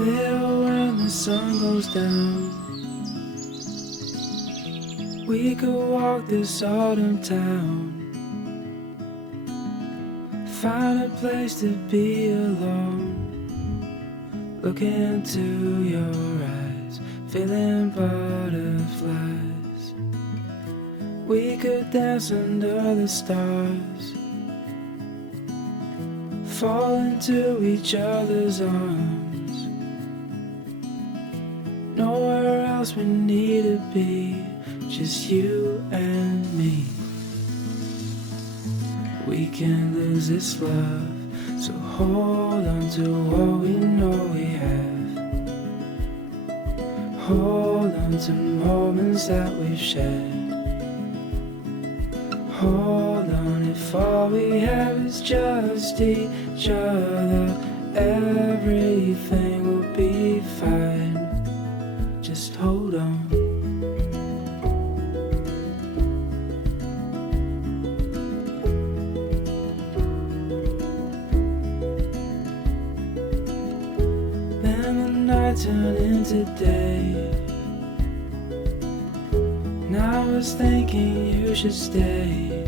Little when the sun goes down, we could walk this autumn town, find a place to be alone, look into your eyes, feeling butterflies. We could dance under the stars, fall into each other's arms. Nowhere else we need to be, just you and me. We can't lose this love, so hold on to what we know we have. Hold on to moments that we've shared. Hold on if all we have is just each other, everything will be fine. Just hold on. Turn into day. Now I was thinking you should stay.